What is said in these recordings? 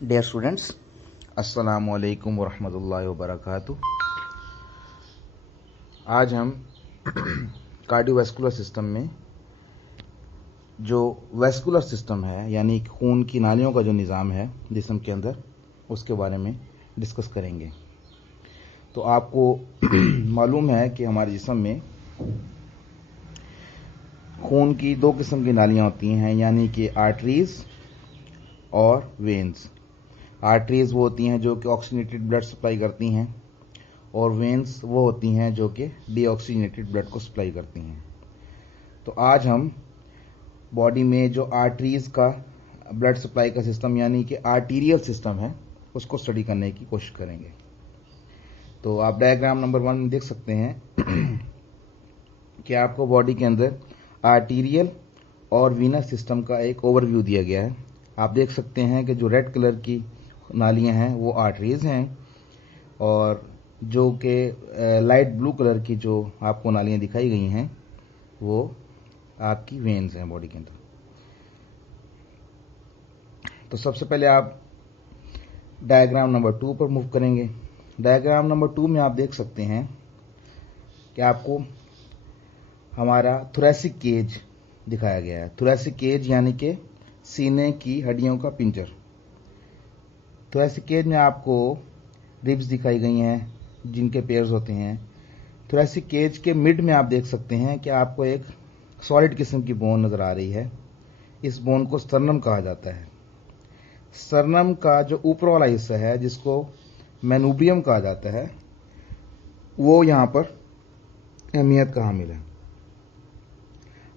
Dear students, अस्सलामु अलैकुम वरहमतुल्लाहि वबरकातुहू। आज हम कार्डियोवैस्कुलर सिस्टम में जो वैस्कुलर सिस्टम है यानी खून की नालियों का जो निज़ाम है जिस्म के अंदर, उसके बारे में डिस्कस करेंगे। तो आपको मालूम है कि हमारे जिस्म में खून की दो किस्म की नालियाँ होती हैं, यानी कि आर्टरीज और वेन्स। आर्टरीज वो होती हैं जो कि ऑक्सीजनेटेड ब्लड सप्लाई करती हैं, और वेन्स वो होती हैं जो कि डीऑक्सीजनेटेड ब्लड को सप्लाई करती हैं। तो आज हम बॉडी में जो आर्टरीज का ब्लड सप्लाई का सिस्टम यानी कि आर्टीरियल सिस्टम है, उसको स्टडी करने की कोशिश करेंगे। तो आप डायग्राम नंबर 1 में देख सकते हैं कि आपको बॉडी के अंदर आर्टीरियल और वीनस सिस्टम का एक ओवरव्यू दिया गया है। आप देख सकते हैं कि जो रेड कलर की नालियां हैं वो आर्टरीज हैं, और जो कि लाइट ब्लू कलर की जो आपको नालियां दिखाई गई हैं वो आपकी वेन्स हैं बॉडी के अंदर। तो सबसे पहले आप डायग्राम नंबर 2 पर मूव करेंगे। डायग्राम नंबर 2 में आप देख सकते हैं कि आपको हमारा थोरैसिक केज दिखाया गया है। थोरैसिक केज यानी कि सीने की हड्डियों का पिंजर। थोरैसिक केज में आपको रिब्स दिखाई गई हैं जिनके पेयर्स होते हैं। थोरैसिक केज के मिड में आप देख सकते हैं कि आपको एक सॉलिड किस्म की बोन नजर आ रही है। इस बोन को स्टर्नम कहा जाता है। स्टर्नम का जो ऊपर वाला हिस्सा है जिसको मेनुब्रियम कहा जाता है, वो यहां पर अहमियत का हामिल है।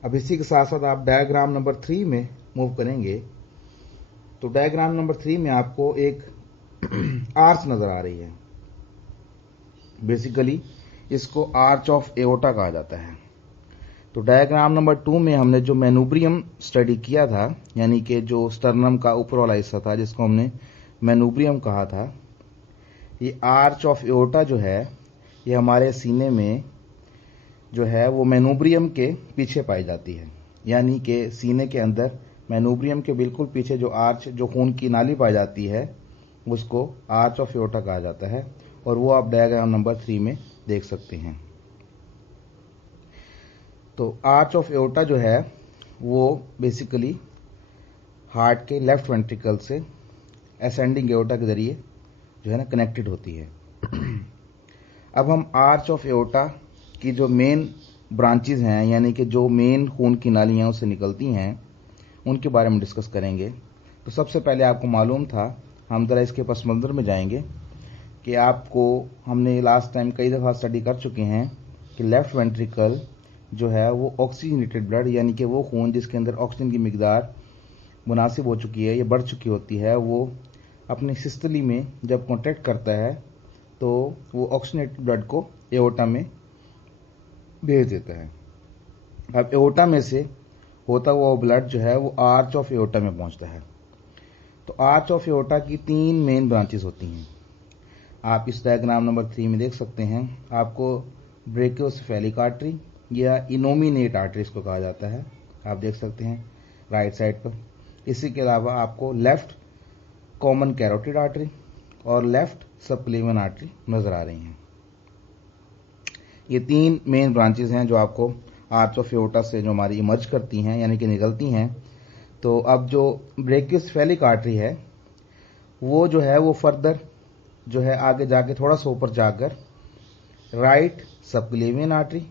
अब इसी के साथ साथ आप डायग्राम नंबर 3 में मूव करेंगे। तो डायग्राम नंबर 3 में आपको एक आर्च नजर आ रही है। बेसिकली इसको आर्च ऑफ एओर्टा कहा जाता है। तो डायग्राम नंबर 2 में हमने जो मेनुब्रियम स्टडी किया था, यानी कि जो स्टर्नम का ऊपर वाला हिस्सा था जिसको हमने मेनुब्रियम कहा था, ये आर्च ऑफ एओर्टा जो है ये हमारे सीने में जो है वो मेनुब्रियम के पीछे पाई जाती है। यानी कि सीने के अंदर मेनुब्रियम के बिल्कुल पीछे जो आर्च, जो खून की नाली पाई जाती है, उसको आर्च ऑफ एओर्टा कहा जाता है, और वो आप डायग्राम नंबर 3 में देख सकते हैं। तो आर्च ऑफ एओर्टा जो है वो बेसिकली हार्ट के लेफ्ट वेंट्रिकल से असेंडिंग एओर्टा के जरिए जो है ना कनेक्टेड होती है। अब हम आर्च ऑफ एओर्टा की जो मेन ब्रांचेस हैं, यानी कि जो मेन खून की नालियां उससे निकलती हैं, उनके बारे में डिस्कस करेंगे। तो सबसे पहले आपको मालूम था, हम ज़रा इसके पस मंज़र में जाएंगे कि आपको हमने लास्ट टाइम कई दफ़ा स्टडी कर चुके हैं कि लेफ्ट वेंट्रिकल जो है वो ऑक्सीजनेटेड ब्लड, यानी कि वो खून जिसके अंदर ऑक्सीजन की मिकदार मुनासिब हो चुकी है या बढ़ चुकी होती है, वो अपनी सिस्टली में जब कॉन्ट्रैक्ट करता है तो वो ऑक्सीजनेटेड ब्लड को एओर्टा में भेज देता है। अब एओर्टा में से होता हुआ ब्लड जो है वो आर्च ऑफ एओर्टा में पहुंचता है। तो आर्च ऑफ एओर्टा की 3 मेन ब्रांचेस होती हैं। आप इस डायग्राम नंबर 3 में देख सकते हैं। आपको ब्रेकियोसेफेलिक आर्टरी या इनोमिनेट आर्टरी इसको कहा जाता है, आप देख सकते हैं राइट साइड पर। इसी के अलावा आपको लेफ्ट कॉमन कैरोटिड आर्टरी और लेफ्ट सबक्लेवियन आर्टरी नजर आ रही हैं। ये 3 मेन ब्रांचेस हैं जो आपको आर्च ऑफ एओर्टा से जो हमारी इमर्ज करती हैं, यानी कि निकलती हैं। तो अब जो ब्रेकियोसेफेलिक आर्टरी है वो जो है वो फर्दर जो है आगे जाके थोड़ा सा ऊपर जाकर राइट सबक्लेवियन आर्टरी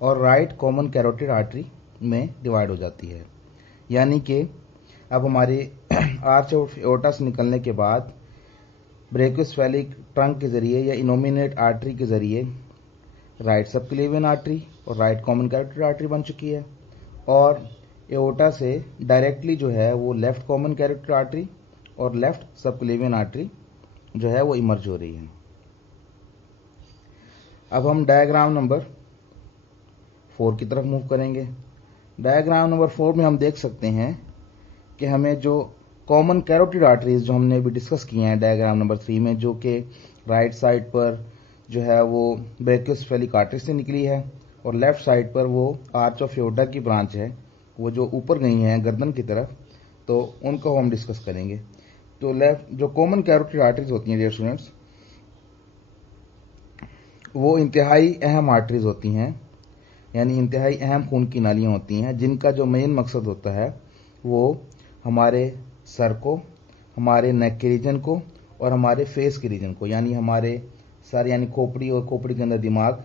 और राइट कॉमन कैरोटिड आर्टरी में डिवाइड हो जाती है। यानी कि अब हमारे आर्च ऑफ एओर्टा से निकलने के बाद ब्रेकियोसेफेलिक ट्रंक के जरिए या इनोमिनेट आर्टरी के जरिए राइट सबक्लेवियन आर्टरी और राइट कॉमन कैरोटिड आर्टरी बन चुकी है, और एओर्टा से डायरेक्टली जो है वो लेफ्ट कॉमन कैरोटिड आर्टरी और लेफ्ट सबक्लेवियन आर्टरी जो है वो इमर्ज हो रही है। अब हम डायग्राम नंबर 4 की तरफ मूव करेंगे। डायग्राम नंबर 4 में हम देख सकते हैं कि हमें जो कॉमन कैरोटिड आर्टरीज जो हमने अभी डिस्कस किए हैं डायग्राम नंबर 3 में, जो कि राइट साइड पर जो है वो ब्रेकियोसेफेलिक आर्टरी से निकली है, और लेफ्ट साइड पर वो आर्च ऑफ एओर्टा की ब्रांच है, वो जो ऊपर गई हैं गर्दन की तरफ, तो उनको हम डिस्कस करेंगे। तो लेफ्ट जो कॉमन कैरोटिड आर्टरीज होती हैं डियर स्टूडेंट्स, वो इंतहाई अहम आर्टरीज होती हैं, यानी इंतहाई अहम खून की नालियाँ होती हैं, जिनका जो मेन मकसद होता है वो हमारे सर को, हमारे नेक के रीजन को और हमारे फेस के रीजन को, यानी हमारे सर यानी खोपड़ी और खोपड़ी के अंदर दिमाग,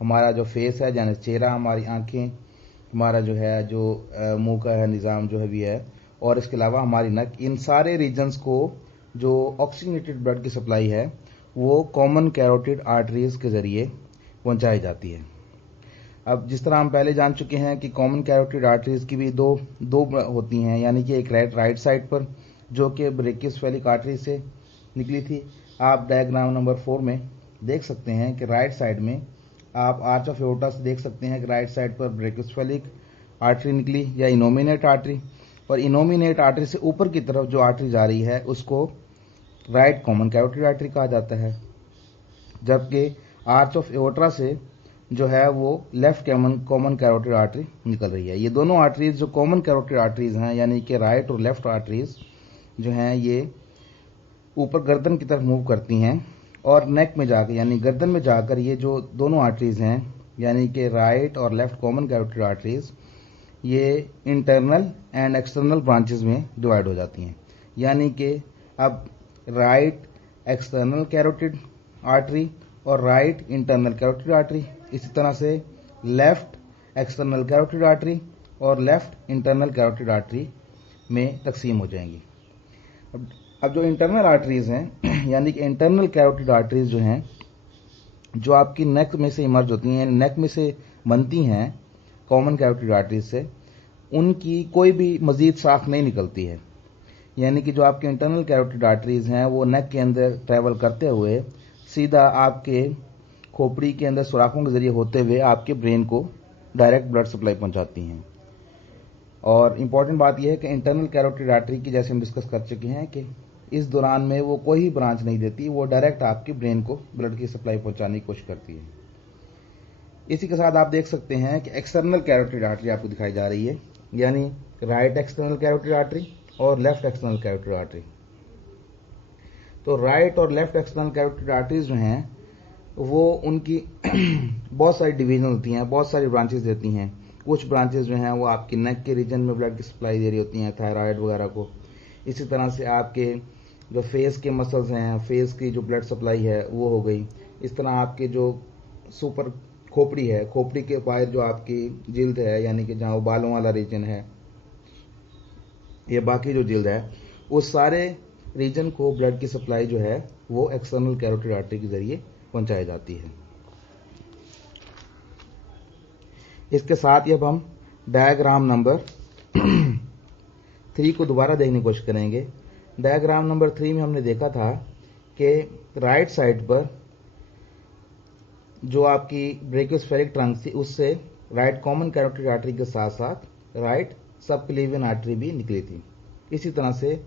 हमारा जो फेस है यानी चेहरा, हमारी आंखें, हमारा जो है जो मुंह का है निज़ाम जो है भी है, और इसके अलावा हमारी नक, इन सारे रीजन्स को जो ऑक्सीजनेटेड ब्लड की सप्लाई है वो कॉमन कैरोटिड आर्टरीज के ज़रिए पहुंचाई जाती है। अब जिस तरह हम पहले जान चुके हैं कि कॉमन कैरोटिड आर्टरीज की भी दो होती हैं, यानी कि एक राइट साइड पर जो कि ब्रेकियोसेफेलिक आर्टरी से निकली थी। आप डायग्राम नंबर 4 में देख सकते हैं कि राइट साइड में आप आर्च ऑफ एओर्टा से देख सकते हैं कि राइट साइड पर ब्रेकियोसेफेलिक आर्टरी निकली या इनोमिनेट आर्टरी, और इनोमिनेट आर्टरी से ऊपर की तरफ जो आर्टरी जा रही है उसको राइट कॉमन कैरोटिड आर्टरी कहा जाता है, जबकि आर्च ऑफ एओर्टा से जो है वो लेफ्ट कॉमन कैरोटिड आर्टरी निकल रही है। ये दोनों आर्टरीज जो कॉमन कैरोटिड आर्टरीज हैं, यानी कि राइट और लेफ्ट आर्टरीज जो हैं, ये ऊपर गर्दन की तरफ मूव करती हैं और नेक में जाकर यानी गर्दन में जाकर ये जो दोनों आर्टरीज हैं, यानी कि राइट और लेफ्ट कॉमन कैरोटिड आर्टरीज, ये इंटरनल एंड एक्सटर्नल ब्रांचेस में डिवाइड हो जाती हैं। यानी कि अब राइट एक्सटर्नल कैरोटिड आर्टरी और राइट इंटरनल कैरोटिड आर्टरी, इसी तरह से लेफ्ट एक्सटर्नल कैरोटिड आर्टरी और लेफ्ट इंटरनल कैरोटिड आर्टरी में तकसीम हो जाएंगी। अब जो इंटरनल आर्टरीज हैं यानी कि इंटरनल कैरोटिड आर्टरीज जो हैं, जो आपकी नेक में से इमर्ज होती हैं, नेक में से बनती हैं कॉमन कैरोटिड आर्टरीज से, उनकी कोई भी मजीद शाख नहीं निकलती है। यानी कि जो आपके इंटरनल कैरोटिड आर्टरीज हैं वो नेक के अंदर ट्रैवल करते हुए सीधा आपके खोपड़ी के अंदर सुराखों के जरिए होते हुए आपके ब्रेन को डायरेक्ट ब्लड सप्लाई पहुंचाती हैं। और इम्पॉर्टेंट बात यह है कि इंटरनल कैरोटिड आर्टरी की, जैसे हम डिस्कस कर चुके हैं, कि इस दौरान में वो कोई ब्रांच नहीं देती, वो डायरेक्ट आपके ब्रेन को ब्लड की सप्लाई पहुंचाने की कोशिश करती है। इसी के साथ आप देख सकते हैं कि एक्सटर्नल कैरोटिड आर्टरी आपको दिखाई जा रही है, यानी राइट एक्सटर्नल कैरोटिड आर्टरी और लेफ्ट एक्सटर्नल कैरोटिड आर्टरी। तो राइट और लेफ्ट एक्सटर्नल कैरोटिड आर्टरीज जो हैं वो उनकी बहुत सारी डिवीजन होती हैं, बहुत सारी ब्रांचेस देती हैं। कुछ ब्रांचेस जो हैं वो आपकी नेक के रीजन में ब्लड की सप्लाई दे रही होती हैं, थायराइड वगैरह को। इसी तरह से आपके जो फेस के मसल्स हैं, फेस की जो ब्लड सप्लाई है वो हो गई। इस तरह आपके जो सुपर खोपड़ी है, खोपड़ी के बाहर जो आपकी जिल्द है, यानी कि जहाँ बालों वाला रीजन है, ये बाकी जो जिल्द है, उस सारे रीजन को ब्लड की सप्लाई जो है वो एक्सटर्नल कैरोटिड आर्टरी के जरिए पहुंचाई जाती है। इसके साथ ही अब हम डायग्राम नंबर 3 को दोबारा देखने की कोशिश करेंगे। डायग्राम नंबर 3 में हमने देखा था कि राइट साइड पर जो आपकी ब्रेकियोसेफेलिक ट्रंक थी उससे राइट कॉमन कैरोटिड आर्टरी के साथ साथ राइट सबक्लेवियन आर्टरी भी निकली थी। इसी तरह से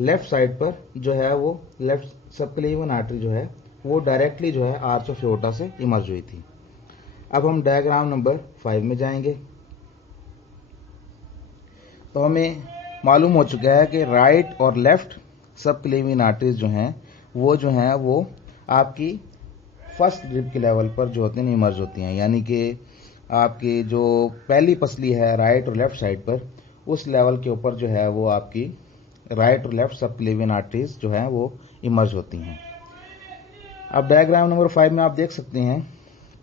लेफ्ट साइड पर जो है वो लेफ्ट सबक्लेवियन आर्टरी जो है वो डायरेक्टली जो है आर्च ऑफ एओर्टा से इमर्ज हुई थी। अब हम डायग्राम नंबर 5 में जाएंगे तो हमें मालूम हो चुका है कि राइट और लेफ्ट सबक्लेवियन आर्टरीज जो हैं वो आपकी फर्स्ट रिब के लेवल पर जो होते हैं इमर्ज होती हैं, यानी कि आपकी जो पहली पसली है राइट और लेफ्ट साइड पर, उस लेवल के ऊपर जो है वो आपकी राइट और लेफ्ट सबक्लेवियन आर्टरीज जो है वो इमर्ज होती हैं। अब डायग्राम नंबर 5 में आप देख सकते हैं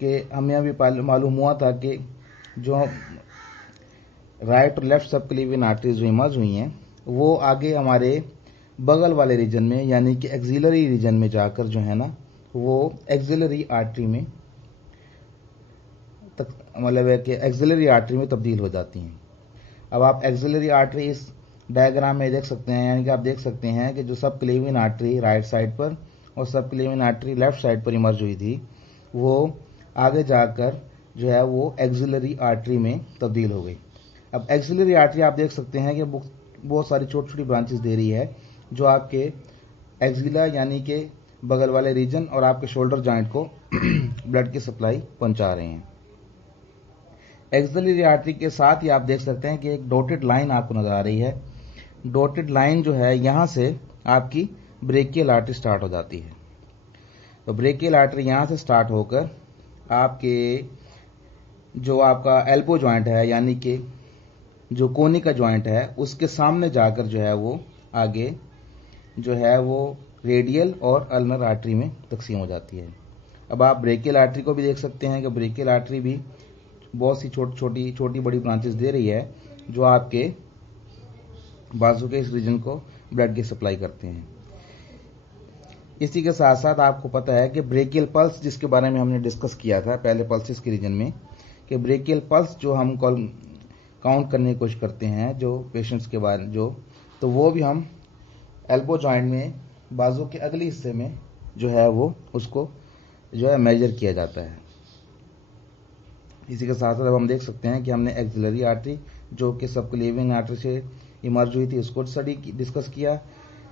कि हमें अभी मालूम हुआ था कि जो राइट और लेफ्ट सबक्लेवियन आर्टरीज जो इमर्ज हुई हैं वो आगे हमारे बगल वाले रीजन में, यानी कि एक्सिलरी रीजन में जाकर जो है ना वो एक्सिलरी आर्टरी में मतलब है कि एक्सिलरी आर्टरी में तब्दील हो जाती हैं। अब आप एक्सिलरी आर्टरी इस डायग्राम में देख सकते हैं, यानी कि आप देख सकते हैं कि जो सबक्लेवियन आर्टरी राइट साइड पर और सबक्लेवियन आर्टरी लेफ्ट साइड पर इमर्ज हुई थी वो आगे जाकर जो है वो एक्सिलरी आर्टरी में तब्दील हो गई। अब एक्सिलरी आर्टरी आप देख सकते हैं कि बहुत सारी छोटी छोटी ब्रांचेस दे रही है जो आपके एक्सिला यानी कि बगल वाले रीजन और आपके शोल्डर जॉइंट को ब्लड की सप्लाई पहुंचा रहे हैं। एक्सिलरी आर्टरी के साथ ही आप देख सकते हैं कि एक डॉटेड लाइन आपको नजर आ रही है। डॉटेड लाइन जो है यहाँ से आपकी ब्रेकियल आर्टरी स्टार्ट हो जाती है। तो ब्रेकियल आर्टरी यहाँ से स्टार्ट होकर आपके जो आपका एल्बो जॉइंट है यानी कि जो कोनी का जॉइंट है उसके सामने जाकर जो है वो आगे जो है वो रेडियल और अल्नर आर्टरी में तकसीम हो जाती है। अब आप ब्रेकियल आर्टरी को भी देख सकते हैं कि ब्रेकियल आर्टरी भी बहुत सी छोटी बड़ी ब्रांचेस दे रही है जो आपके बाजू के इस रीजन को ब्लड की सप्लाई करते हैं। इसी के साथ साथ आपको पता है कि ब्रेकियल पल्स, जिसके बारे में हमने डिस्कस किया था पहले पल्सेस के रीजन में, कि ब्रेकियल पल्स जो हम काउंट करने की कोशिश करते हैं जो पेशेंट्स के बारे जो, तो वो भी हम एल्बो जॉइंट में बाजू के अगले हिस्से में जो है वो उसको जो है मेजर किया जाता है। इसी के साथ साथ अब हम देख सकते हैं कि हमने एक्सिलरी आर्टरी जो कि सबक्लेवियन आर्टरी से इमर्ज हुई थी उसको डिस्कस किया।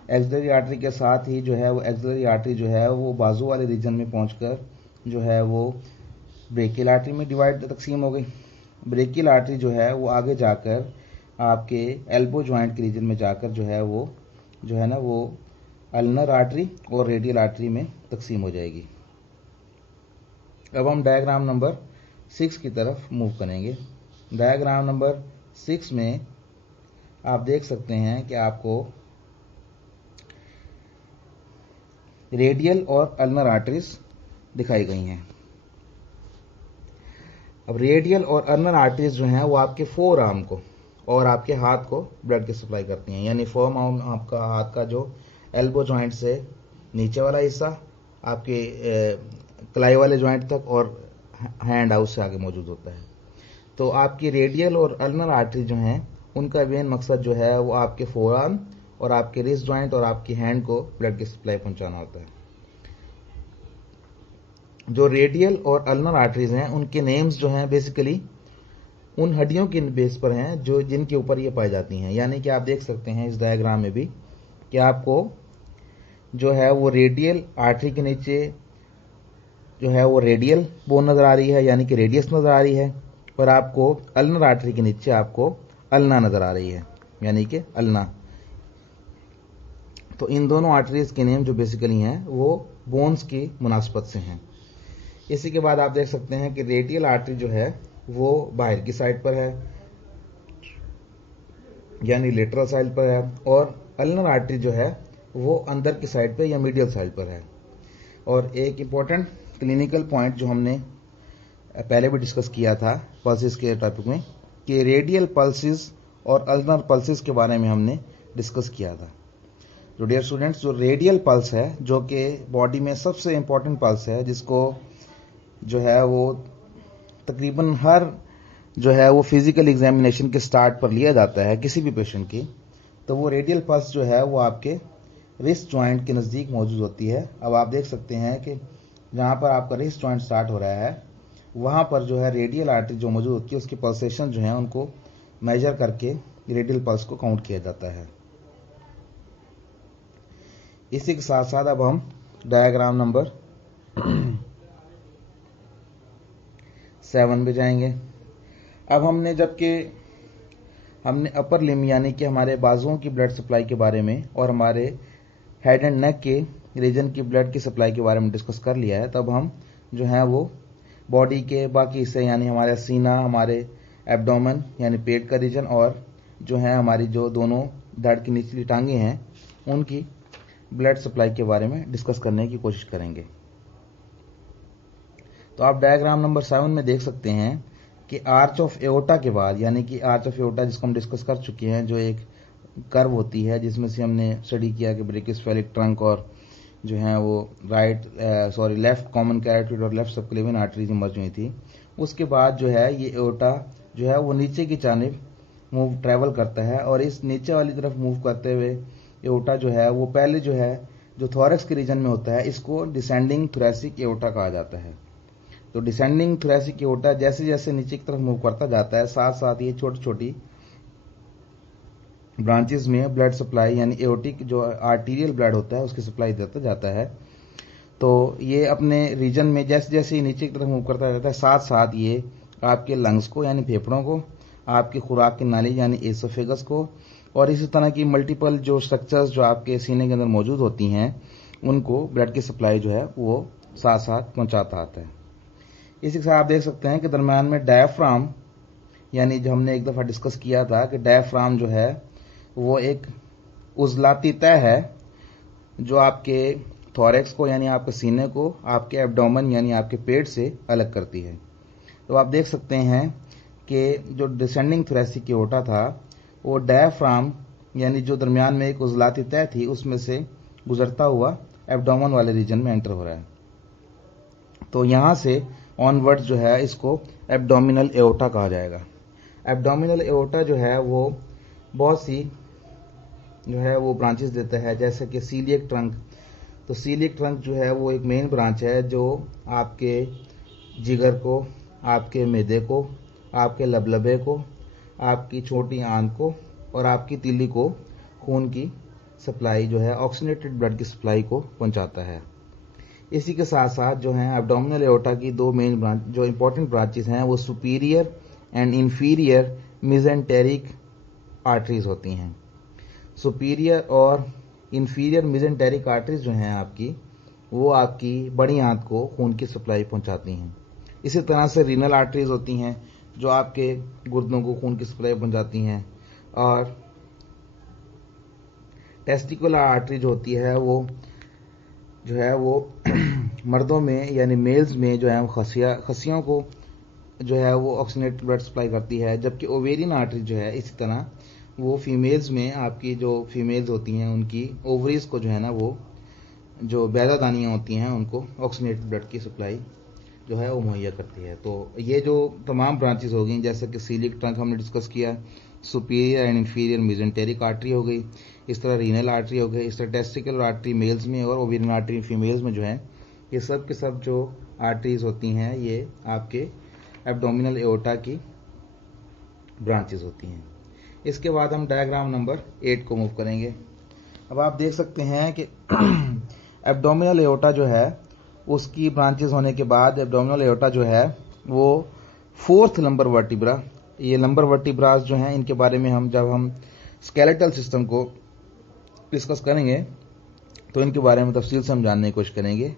एक्सिलरी आर्टरी के साथ ही जो है वो एक्सिलरी आर्टरी जो है वो बाजू वाले रीजन में पहुंचकर जो है वो ब्रेकियल आर्टरी में तकसीम हो गई। ब्रेकियल आर्टरी जो है वो आगे जाकर आपके एल्बो जॉइंट के रीजन में जाकर जो है वो अल्नर आर्टरी और रेडियल आर्टरी में तकसीम हो जाएगी। अब हम डायग्राम नंबर 6 की तरफ मूव करेंगे। डायग्राम नंबर 6 में आप देख सकते हैं कि आपको रेडियल और अल्नर आर्टरीज दिखाई गई हैं। अब रेडियल और अल्नर आर्टरीज जो हैं वो आपके फोर आर्म को और आपके हाथ को ब्लड की सप्लाई करती हैं। यानी फोर आर्म आपका हाथ का जो एल्बो जॉइंट से नीचे वाला हिस्सा आपके कलाई वाले जॉइंट तक और हैंड हाउस से आगे मौजूद होता है। तो आपकी रेडियल और अल्नर आर्टरी जो हैं उनका मेन मकसद जो है वो आपके फोर आर्म और आपके रिस्ट जॉइंट और आपकी हैंड को ब्लड की सप्लाई पहुंचाना होता है। जो रेडियल और अल्नर आर्टरीज हैं उनके नेम्स जो हैं बेसिकली उन हड्डियों के बेस पर हैं जो जिनके ऊपर ये पाई जाती हैं। यानी कि आप देख सकते हैं इस डायग्राम में भी कि आपको जो है वो रेडियल आर्टरी के नीचे जो है वो रेडियल बोन नजर आ रही है यानी कि रेडियस नजर आ रही है, और आपको अल्नर आर्टरी के नीचे आपको अल्ना नजर आ रही है यानी कि अल्ना। तो इन दोनों आर्टरीज के नेम जो बेसिकली हैं वो बोन्स की मुनासबत से हैं। इसी के बाद आप देख सकते हैं कि रेडियल आर्टरी जो है वो बाहर की साइड पर है यानी लेटरल साइड पर है, और अल्नर आर्टरी जो है वो अंदर की साइड पर या मीडियल साइड पर है। और एक इम्पॉर्टेंट क्लिनिकल पॉइंट जो हमने पहले भी डिस्कस किया था पल्सेस के टॉपिक में कि रेडियल पल्सेस और अल्नर पल्सेस के बारे में हमने डिस्कस किया था। तो डियर स्टूडेंट्स, जो रेडियल पल्स है जो कि बॉडी में सबसे इम्पॉर्टेंट पल्स है जिसको जो है वो तकरीबन हर जो है वो फिजिकल एग्जामिनेशन के स्टार्ट पर लिया जाता है किसी भी पेशेंट की, तो वो रेडियल पल्स जो है वो आपके रिस्ट जॉइंट के नज़दीक मौजूद होती है। अब आप देख सकते हैं कि जहाँ पर आपका रिस्ट जॉइंट स्टार्ट हो रहा है वहाँ पर जो है रेडियल आर्टरी जो मौजूद होती है उसकी पल्सेशन जो है उनको मेजर करके रेडियल पल्स को काउंट किया जाता है। इसी के साथ साथ अब हम डायग्राम नंबर 7 पे जाएंगे। अब हमने अपर लिम यानी कि हमारे बाजुओं की ब्लड सप्लाई के बारे में और हमारे हेड एंड नेक के रीजन की ब्लड की सप्लाई के बारे में डिस्कस कर लिया है। तब हम जो है वो बॉडी के बाकी हिस्से यानी हमारा सीना, हमारे एब्डोमेन यानी पेट का रीजन और जो है हमारी जो दोनों धड़ की निचली टांगें हैं उनकी ब्लड सप्लाई के बारे में डिस्कस करने की कोशिश करेंगे। तो आप डायग्राम नंबर 7 में देख सकते हैं कि आर्च ऑफ एओर्टा के बाद यानी कि आर्च ऑफ एओर्टा जिसको हम डिस्कस कर चुके हैं, जो एक कर्व होती है जिसमें से हमने स्टडी किया कि ब्रेकियोसेफेलिक ट्रंक और जो है वो लेफ्ट कॉमन कैरोटिड और लेफ्ट सबक्लेवियन आर्टरीज इमर्ज हुई थी। उसके बाद जो है ये एओर्टा जो है वो नीचे की जानिब ट्रैवल करता है और इस नीचे वाली तरफ मूव करते हुए एओर्टा जो है वो पहले जो है जो थोरैक्स के रीजन में होता है इसको डिसेंडिंग थोरैसिक एओर्टा कहा जाता है। तो डिसेंडिंग थोरैसिक एओर्टा जैसे जैसे नीचे की तरफ मूव करता जाता है साथ साथ ये छोटी छोटी ब्रांचेस में ब्लड सप्लाई यानी एओर्टिक जो आर्टीरियल ब्लड होता है उसकी सप्लाई देता जाता है। तो ये अपने रीजन में जैसे जैसे नीचे की तरफ मूव करता जाता है साथ साथ ये आपके लंग्स को यानी फेफड़ों को, आपकी खुराक की नाली यानी एसोफेगस को और इसी तरह की मल्टीपल जो स्ट्रक्चर्स जो आपके सीने के अंदर मौजूद होती हैं उनको ब्लड की सप्लाई जो है वो साथ साथ पहुंचाता आता है। इसी के साथ आप देख सकते हैं कि दरम्यान में डायफ्राम, यानी जो हमने एक दफ़ा डिस्कस किया था कि डायफ्राम जो है वो एक उजलाती तह है जो आपके थोरेक्स को यानी आपके सीने को आपके एब्डोमेन यानी आपके पेट से अलग करती है। तो आप देख सकते हैं कि जो डिसेंडिंग थोरेसिक एओर्टा था वो डायफ्राम यानी जो दरमियान में एक उजलाती तह थी उसमें से गुजरता हुआ एब्डोमेन वाले रीजन में एंटर हो रहा है। तो यहां से ऑनवर्ड जो है इसको एब्डोमिनल एओर्टा कहा जाएगा। एब्डोमिनल एओर्टा जो है वो बहुत सी जो है वो ब्रांचेस देता है, जैसे कि सीलियक ट्रंक। तो सीलियक ट्रंक जो है वो एक मेन ब्रांच है जो आपके जिगर को, आपके मैदे को, आपके लबलबे को, आपकी छोटी आंत को और आपकी तीली को खून की सप्लाई जो है ऑक्सीनेटेड ब्लड की सप्लाई को पहुंचाता है। इसी के साथ साथ जो है एब्डोमिनल एओर्टा की दो मेन ब्रांच जो इंपॉर्टेंट ब्रांचेस हैं वो superior and inferior mesenteric arteries होती हैं। सुपीरियर और इंफीरियर मेसेंटेरिक आर्टरीज जो हैं आपकी वो आपकी बड़ी आंत को खून की सप्लाई पहुंचाती हैं। इसी तरह से रीनल आर्टरीज होती हैं जो आपके गुर्दों को खून की सप्लाई पहुंचाती हैं, और टेस्टिकुलर आर्टरी जो होती है वो जो है वो मर्दों में यानी मेल्स में जो है वो खसियों को जो है वो ऑक्सीनेटेड ब्लड सप्लाई करती है, जबकि ओवेरियन आर्टरी जो है इसी तरह वो फीमेल्स में आपकी जो फीमेल्स होती हैं उनकी ओवरीज को जो है ना वो जो बैदादानियाँ होती हैं उनको ऑक्सीनेटेड ब्लड की सप्लाई जो है वो मुहैया करती है। तो ये जो तमाम ब्रांचेस हो गई, जैसे कि सीलिक ट्रंक हमने डिस्कस किया, superior and inferior mesenteric artery हो गई, इस तरह रीनल आर्टरी हो गई, इस तरह टेस्टिकुलर आर्टरी मेल्स में और ओवेरियन आर्टरी फीमेल्स में जो है ये सब के सब जो आर्टरीज होती हैं ये आपके एब्डोमिनल एओर्टा की ब्रांचेस होती हैं। इसके बाद हम डायग्राम नंबर 8 को मूव करेंगे। अब आप देख सकते हैं कि एब्डोमिनल एओर्टा जो है उसकी ब्रांचेस होने के बाद एब्डोमिनल एओर्टा जो है वो फोर्थ लंबर वर्टिब्रा, ये लंबर वर्टिब्रास जो हैं इनके बारे में हम जब हम स्केलेटल सिस्टम को डिस्कस करेंगे तो इनके बारे में तफसील से हम जानने की कोशिश करेंगे।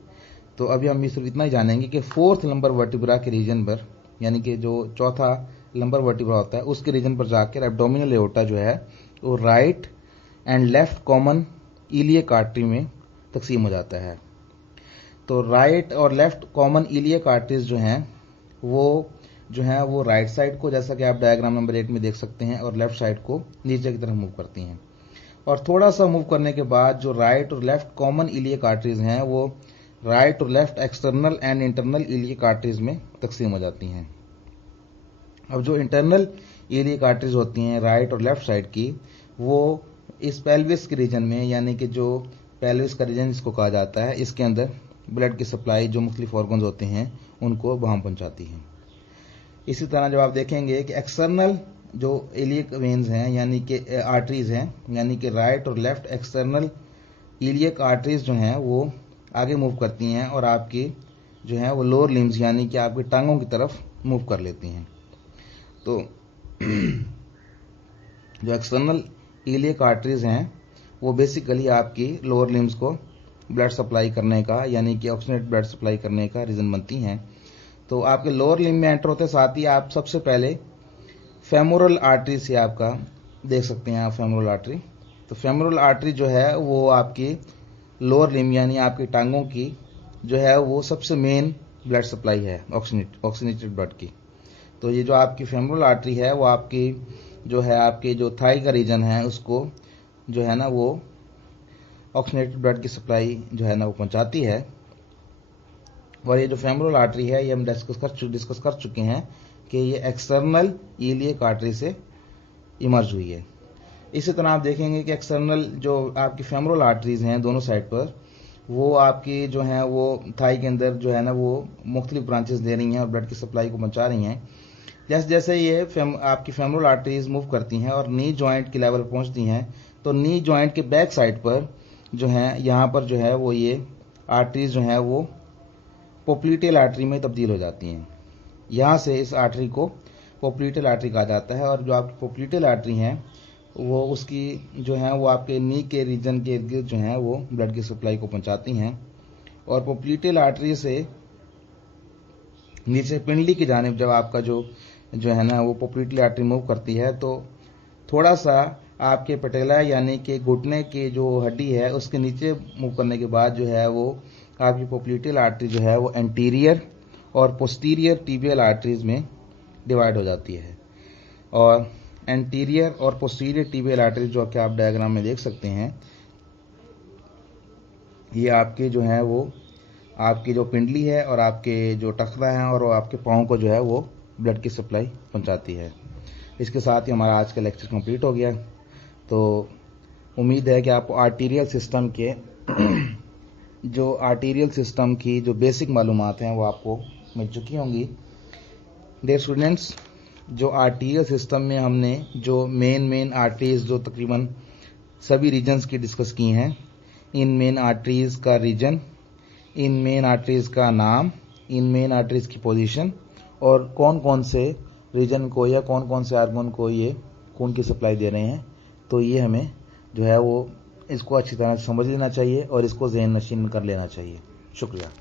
तो अभी हम सिर्फ इतना ही जानेंगे कि फोर्थ लंबर वर्टिब्रा के रीजन पर, यानी कि जो चौथा लंबर वर्टिब्रा होता है उसके रीजन पर जाकर एब्डोमिनल एओर्टा जो है वो right and left common iliac artery में तकसीम हो जाता है। तो राइट और लेफ्ट कॉमन इलियक आर्टरीज जो हैं वो राइट साइड को, जैसा कि आप डायग्राम नंबर 8 में देख सकते हैं, और लेफ्ट साइड को नीचे की तरफ मूव करती हैं। और थोड़ा सा मूव करने के बाद जो राइट और लेफ्ट कॉमन इलियक आर्टरीज हैं वो राइट और left external and internal iliac arteries में तकसीम हो जाती हैं। अब जो इंटरनल इलियक आर्टरीज होती हैं राइट और लेफ्ट साइड की, वो इस पेल्विस के रीजन में, यानी कि जो पेल्विस का रीजन जिसको कहा जाता है, इसके अंदर ब्लड की सप्लाई जो मुख्तलिफ ऑर्गन्स होते हैं उनको वहां पहुंचाती है। इसी तरह जब आप देखेंगे कि एक्सटर्नल जो इलियक वेन्स हैं यानी कि आर्टरीज हैं, यानी कि राइट और लेफ्ट एक्सटर्नल इलियक आर्टरीज जो हैं वो आगे मूव करती हैं और आपकी जो है वो लोअर लिम्स यानी कि आपकी टांगों की तरफ मूव कर लेती हैं। तो जो एक्सटर्नल इलियक आर्टरीज हैं वो बेसिकली आपकी लोअर लिम्स को ब्लड सप्लाई करने का, यानी कि ऑक्सीनेटेड ब्लड सप्लाई करने का रीजन बनती हैं। तो आपके लोअर लिम्ब में एंटर होते साथ ही आप सबसे पहले फेमोरल आर्टरी से आपका देख सकते हैं आप फेमोरल आर्टरी। तो फेमोरल आर्टरी जो है वो आपकी लोअर लिम्ब यानी आपकी टांगों की जो है वो सबसे मेन ब्लड सप्लाई है ऑक्सीनेटेड ब्लड की। तो ये जो आपकी फेमोरल आर्टरी है वो आपकी जो है आपके जो थाई का रीजन है उसको जो है ना वो ऑक्सीनेटेड ब्लड की सप्लाई जो है ना वो पहुंचाती है। और ये जो फेमोरल आर्टरी है ये हम डिस्कस कर चुके हैं कि ये एक्सटर्नल इलियक आर्टरी से इमर्ज हुई है। इसी तरह आप देखेंगे कि एक्सटर्नल जो आपकी फेमोरल आर्टरीज हैं दोनों साइड पर, वो आपकी जो है वो थाई के अंदर जो है ना वो मुख्तलिफ ब्रांचेस दे रही हैं और ब्लड की सप्लाई को पहुंचा रही हैं। जैसे जैसे ये आपकी फेमोरल आर्टरीज मूव करती हैं और नी जॉइंट के लेवल पर पहुंचती हैं, तो नी जॉइंट के बैक साइड पर जो है यहाँ पर जो है वो ये आर्टरीज जो है वो पोप्लीटियल आर्टरी में तब्दील हो जाती हैं। यहाँ से इस आर्टरी को पोप्लीटियल आर्टरी कहा जाता है। और जो आपकी पोप्लीटियल आर्टरी हैं वो उसकी जो है वो आपके नी के रीजन के इर्द गिर्द जो है वो ब्लड की सप्लाई को पहुंचाती हैं। और पोप्लीटियल आर्टरी से नीचे पिंडली की जानिब जब आपका जो है ना वो पोप्लीटियल आर्टरी मूव करती है तो थोड़ा सा आपके पटेला यानी कि घुटने की जो हड्डी है उसके नीचे मूव करने के बाद जो है वो आपकी पोप्लीटियल आर्टरी जो है वो एंटीरियर और पोस्टीरियर टिबियल आर्टरीज में डिवाइड हो जाती है। और एंटीरियर और पोस्टीरियर टिबियल आर्टरीज जो कि आप डायग्राम में देख सकते हैं, ये आपके जो है वो आपकी जो पिंडली है और आपके जो टखना है और वो आपके पाँव को जो है वो ब्लड की सप्लाई पहुंचाती है। इसके साथ ही हमारा आज का लेक्चर कंप्लीट हो गया। तो उम्मीद है कि आपको आर्टीरियल सिस्टम के जो आर्टीरियल सिस्टम की जो बेसिक मालूमात हैं वो आपको मिल चुकी होंगी। डियर स्टूडेंट्स, जो आर्टीरियल सिस्टम में हमने जो मेन आर्टरीज जो तकरीबन सभी रीजन्स की डिस्कस की हैं, इन मेन आर्टरीज का रीजन, इन मेन आर्टरीज का नाम, इन मेन आर्टरीज की पोजीशन और कौन कौन से रीजन को या कौन कौन से आर्गन को ये खून की सप्लाई दे रहे हैं, तो ये हमें जो है वो इसको अच्छी तरह से समझ लेना चाहिए और इसको ज़हन नशीन कर लेना चाहिए। शुक्रिया।